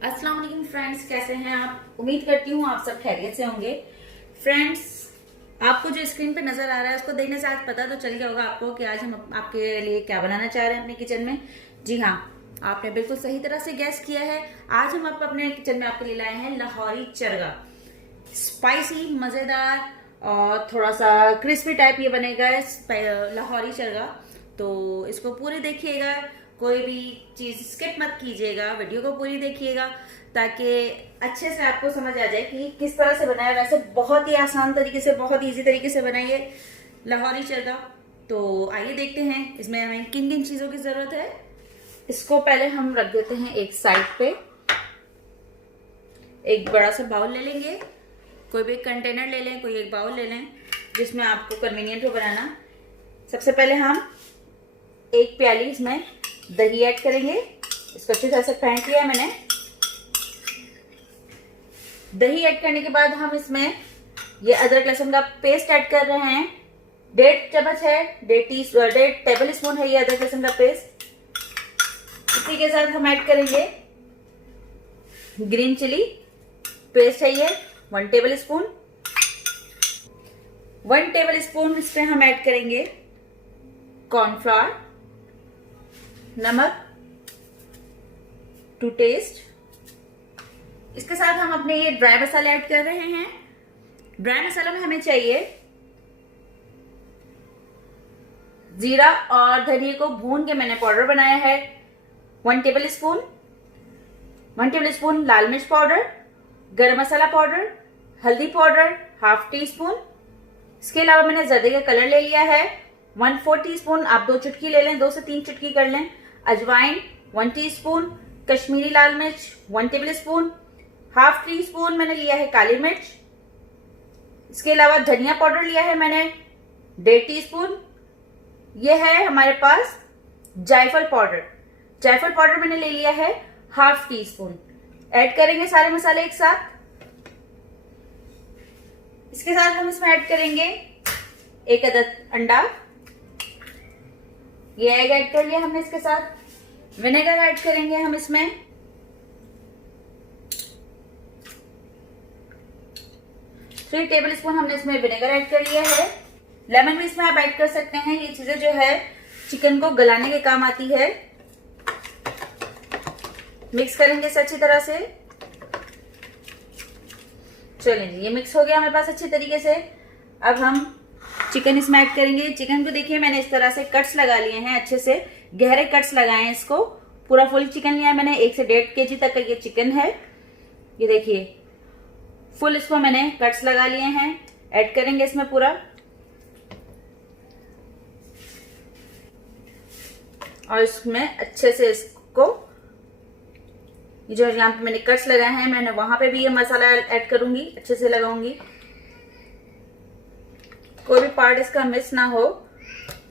अस्सलाम वालेकुम फ्रेंड्स, कैसे हैं आप? उम्मीद करती हूँ आप सब खैरियत से होंगे। फ्रेंड्स, आपको जो स्क्रीन पे नजर आ रहा है उसको देखने से आज पता तो चल गया होगा आपको कि आज हम आपके लिए क्या बनाना चाह रहे हैं अपने किचन में। जी हाँ, आपने बिल्कुल सही तरह से गैस किया है। आज हम अपने किचन में आपके लिए लाए हैं लाहौरी चरगा। स्पाइसी, मजेदार और थोड़ा सा क्रिस्पी टाइप ये बनेगा लाहौरी चरगा। तो इसको पूरी देखिएगा, कोई भी चीज स्किप मत कीजिएगा, वीडियो को पूरी देखिएगा ताकि अच्छे से आपको समझ आ जाए कि किस तरह से बनाया। वैसे बहुत ही आसान तरीके से, बहुत इजी तरीके से बनाइए लाहौरी चरगा। तो आइए देखते हैं इसमें हमें किन किन चीजों की जरूरत है। इसको पहले हम रख देते हैं एक साइड पे। एक बड़ा सा बाउल ले लेंगे, कोई भी कंटेनर ले लें, कोई एक बाउल ले लें जिसमें आपको कन्वीनियंट हो बनाना। सबसे पहले हम एक प्याली इसमें दही ऐड करेंगे। इसको अच्छी तरह से फेंट लिया मैंने। दही ऐड करने के बाद हम इसमें ये अदरक लहसुन का पेस्ट ऐड कर रहे हैं। 1.5 चम्मच है, 1.5 टेबल स्पून है ये अदरक लहसुन का पेस्ट। इसी के साथ हम ऐड करेंगे ग्रीन चिली पेस्ट है ये 1 टेबल स्पून। 1 टेबल स्पून इसमें हम ऐड करेंगे कॉर्नफ्लावर, नमक टू टेस्ट। इसके साथ हम अपने ये ड्राई मसाले ऐड कर रहे हैं। ड्राई मसाला में हमें चाहिए जीरा और धनिया को भून के मैंने पाउडर बनाया है 1 टेबल स्पून। 1 टेबल स्पून लाल मिर्च पाउडर, गरम मसाला पाउडर, हल्दी पाउडर ½ टी स्पून। इसके अलावा मैंने जर्दे का कलर ले लिया है 1/4 टी स्पून। आप 2 चुटकी ले लें, 2 से 3 चुटकी कर लें। अजवाइन 1 टी स्पून, कश्मीरी लाल मिर्च 1 टेबल स्पून, ½ टी स्पून मैंने लिया है काली मिर्च। इसके अलावा धनिया पाउडर लिया है मैंने 1.5 टी स्पून। यह है हमारे पास जायफल पाउडर। जायफल पाउडर मैंने ले लिया है ½ टी स्पून। ऐड करेंगे सारे मसाले एक साथ। इसके साथ हम इसमें ऐड करेंगे एक अदद अंडा। ये एग ऐड कर लिया हमने। इसके साथ विनेगर ऐड करेंगे हम इसमें 3 टेबल स्पून हमने इसमें विनेगर ऐड कर लिया है। लेमन भी इसमें आप ऐड कर सकते हैं। ये चीजें जो है चिकन को गलाने के काम आती है। मिक्स करेंगे इसे अच्छी तरह से। चलिए जी, ये मिक्स हो गया हमारे पास अच्छी तरीके से। अब हम चिकन इसमें ऐड करेंगे। चिकन को देखिए मैंने इस तरह से कट्स लगा लिए हैं, अच्छे से गहरे कट्स लगाए हैं। इसको पूरा फुल चिकन लिया है मैंने। 1 से 1.5 केजी तक का ये चिकन है। ये देखिए फुल इसको मैंने कट्स लगा लिए हैं। ऐड करेंगे इसमें पूरा। और इसमें अच्छे से इसको जो यहाँ पे मैंने कट्स लगाए हैं मैंने वहां पे भी ये मसाला ऐड करूंगी, अच्छे से लगाऊंगी, कोई भी पार्ट इसका मिस ना हो।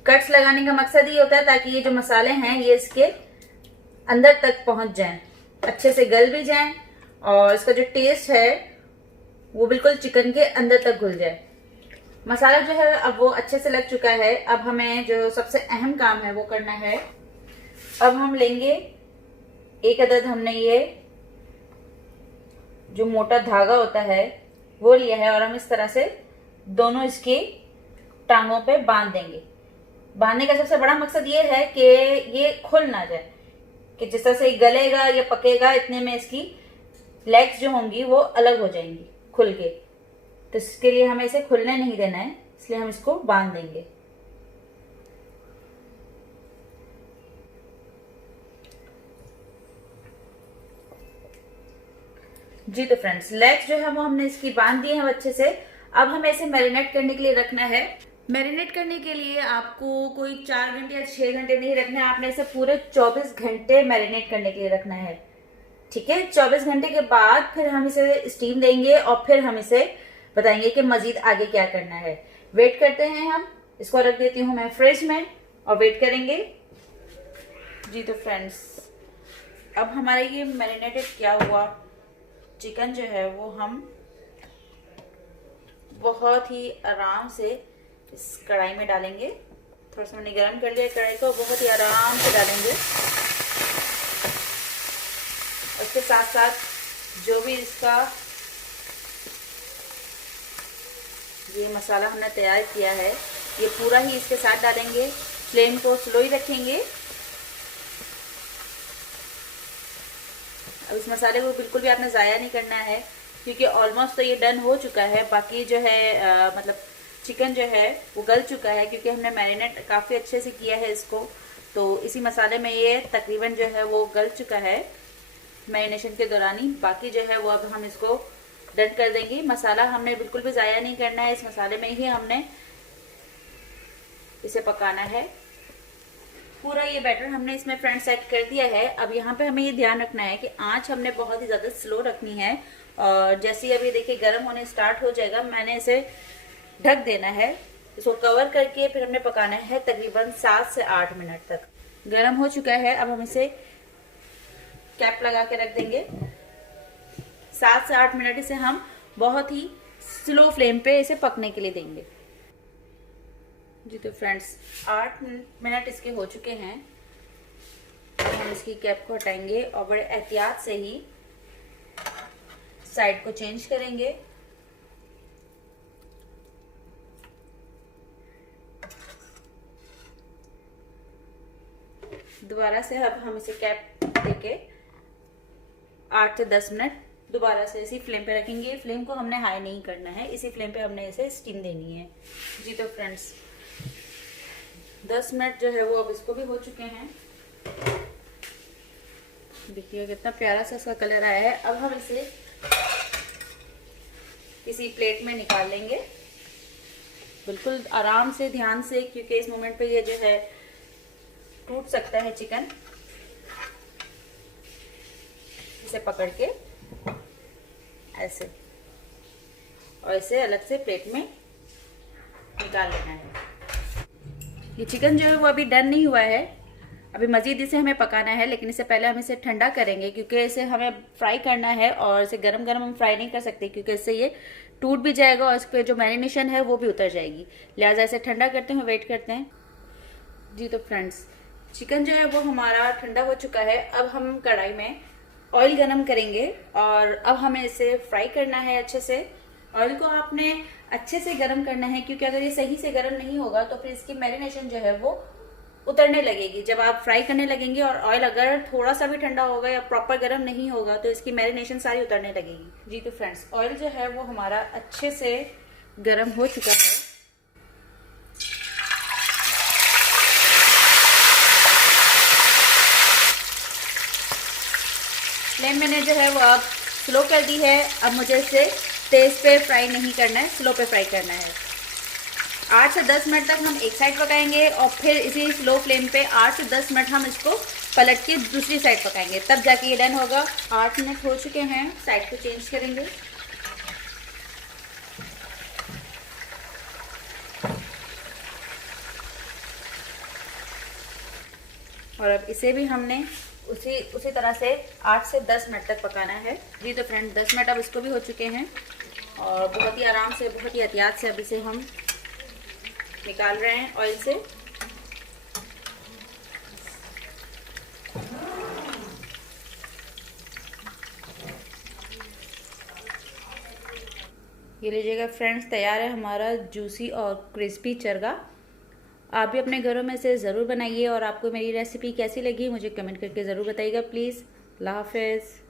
कट्स लगाने का मकसद ये होता है ताकि ये जो मसाले हैं ये इसके अंदर तक पहुंच जाएं, अच्छे से गल भी जाएं और इसका जो टेस्ट है वो बिल्कुल चिकन के अंदर तक घुल जाए। मसाला जो है अब वो अच्छे से लग चुका है। अब हमें जो सबसे अहम काम है वो करना है। अब हम लेंगे एक अदद, हमने ये जो मोटा धागा होता है वो लिया है और हम इस तरह से दोनों इसकी टांगों पे बांध देंगे। बांधने का सबसे बड़ा मकसद ये है कि ये खुल ना जाए, कि जिस तरह से गलेगा या पकेगा इतने में इसकी लेग्स जो होंगी वो अलग हो जाएंगी खुल के। तो इसके लिए हमें इसे खुलने नहीं देना है, इसलिए हम इसको बांध देंगे। जी तो फ्रेंड्स, लेग्स जो है वो हमने इसकी बांध दी है अच्छे से। अब हमें इसे मैरिनेट करने के लिए रखना है। मैरिनेट करने के लिए आपको कोई 4 घंटे या 6 घंटे नहीं रखना है, आपने इसे पूरे 24 घंटे मैरिनेट करने के लिए रखना है। ठीक है, 24 घंटे के बाद फिर हम इसे स्टीम देंगे और फिर हम इसे बताएंगे कि मजीद आगे क्या करना है। वेट करते हैं हम। इसको रख देती हूँ मैं फ्रिज में और वेट करेंगे। जी तो फ्रेंड्स, अब हमारे ये मैरिनेटेड किया हुआ चिकन जो है वो हम बहुत ही आराम से इस कढ़ाई में डालेंगे। थोड़ा सा मैंने गर्म कर लिया कढ़ाई को, बहुत ही आराम से डालेंगे। और इसके साथ साथ जो भी इसका ये मसाला हमने तैयार किया है ये पूरा ही इसके साथ डालेंगे। फ्लेम को स्लो ही रखेंगे। अब इस मसाले को बिल्कुल भी आपने ज़ाया नहीं करना है क्योंकि ऑलमोस्ट तो ये डन हो चुका है। बाकी जो है मतलब चिकन जो है वो गल चुका है क्योंकि हमने मैरिनेट काफ़ी अच्छे से किया है इसको। तो इसी मसाले में ये तकरीबन जो है वो गल चुका है मैरिनेशन के दौरान ही। बाकी जो है वो अब हम इसको डन कर देंगे। मसाला हमने बिल्कुल भी ज़ाया नहीं करना है, इस मसाले में ही हमने इसे पकाना है। पूरा ये बैटर हमने इसमें फ्रेंड सेट कर दिया है। अब यहाँ पे हमें ये ध्यान रखना है कि आंच हमने बहुत ही ज़्यादा स्लो रखनी है और जैसे ही अभी देखिए गर्म होने स्टार्ट हो जाएगा मैंने इसे ढक देना है। इसको कवर करके फिर हमने पकाना है तकरीबन 7 से 8 मिनट तक। गर्म हो चुका है, अब हम इसे कैप लगा के रख देंगे। 7 से 8 मिनट इसे हम बहुत ही स्लो फ्लेम पे इसे पकने के लिए देंगे। जी तो फ्रेंड्स 8 मिनट इसके हो चुके हैं। हम इसकी कैप को हटाएंगे और बड़े एहतियात से ही साइड को चेंज करेंगे। दोबारा से अब हम इसे कैप देके 8 से 10 मिनट दोबारा से इसी फ्लेम पे रखेंगे। फ्लेम को हमने हाई नहीं करना है, इसी फ्लेम पे हमने इसे स्टीम देनी है। जी तो फ्रेंड्स 10 मिनट जो है वो अब इसको भी हो चुके हैं। देखिए कितना प्यारा सा इसका कलर आया है। अब हम इसे किसी प्लेट में निकाल लेंगे बिल्कुल आराम से, ध्यान से, क्योंकि इस मोमेंट पे ये जो है टूट सकता है चिकन। इसे पकड़ के ऐसे और इसे अलग से प्लेट में निकाल लेना है। ये चिकन जो है वो अभी डन नहीं हुआ है, अभी मज़ीद इसे हमें पकाना है। लेकिन इससे पहले हम इसे ठंडा करेंगे क्योंकि इसे हमें फ्राई करना है और इसे गरम गरम हम फ्राई नहीं कर सकते क्योंकि इससे ये टूट भी जाएगा और इस पर जो मैरिनेशन है वो भी उतर जाएगी। लिहाजा इसे ठंडा करते हैं, वेट करते हैं। जी तो फ्रेंड्स चिकन जो है वो हमारा ठंडा हो चुका है। अब हम कढ़ाई में ऑयल गरम करेंगे और अब हमें इसे फ्राई करना है अच्छे से। ऑयल को आपने अच्छे से गरम करना है क्योंकि अगर ये सही से गरम नहीं होगा तो फिर इसकी मैरिनेशन जो है वो उतरने लगेगी। जब आप फ्राई करने लगेंगे और ऑयल अगर थोड़ा सा भी ठंडा होगा या प्रॉपर गरम नहीं होगा तो इसकी मैरिनेशन सारी उतरने लगेगी। जी तो फ्रेंड्स ऑयल जो है वो हमारा अच्छे से गरम हो चुका है। फ्लेम मैंने जो है वो अब स्लो कर दी है। अब मुझे इसे तेज पे फ्राई नहीं करना है, स्लो पे फ्राई करना है। 8 से 10 मिनट तक हम एक साइड पकाएंगे और फिर इसी स्लो फ्लेम पे 8 से 10 मिनट हम इसको पलट के दूसरी साइड पकाएंगे, तब जाके ये डन होगा। 8 मिनट हो चुके हैं, साइड को चेंज करेंगे। और अब इसे भी हमने उसी तरह से 8 से 10 मिनट तक पकाना है। जी तो फ्रेंड 10 मिनट अब इसको भी हो चुके हैं और बहुत ही आराम से, बहुत ही एहतियात से अब इसे हम निकाल रहे हैं ऑयल से। ये लीजिएगा फ्रेंड्स, तैयार है हमारा जूसी और क्रिस्पी चरगा। आप भी अपने घरों में से ज़रूर बनाइए और आपको मेरी रेसिपी कैसी लगी मुझे कमेंट करके ज़रूर बताइएगा प्लीज़। अल्लाह हाफ़िज़।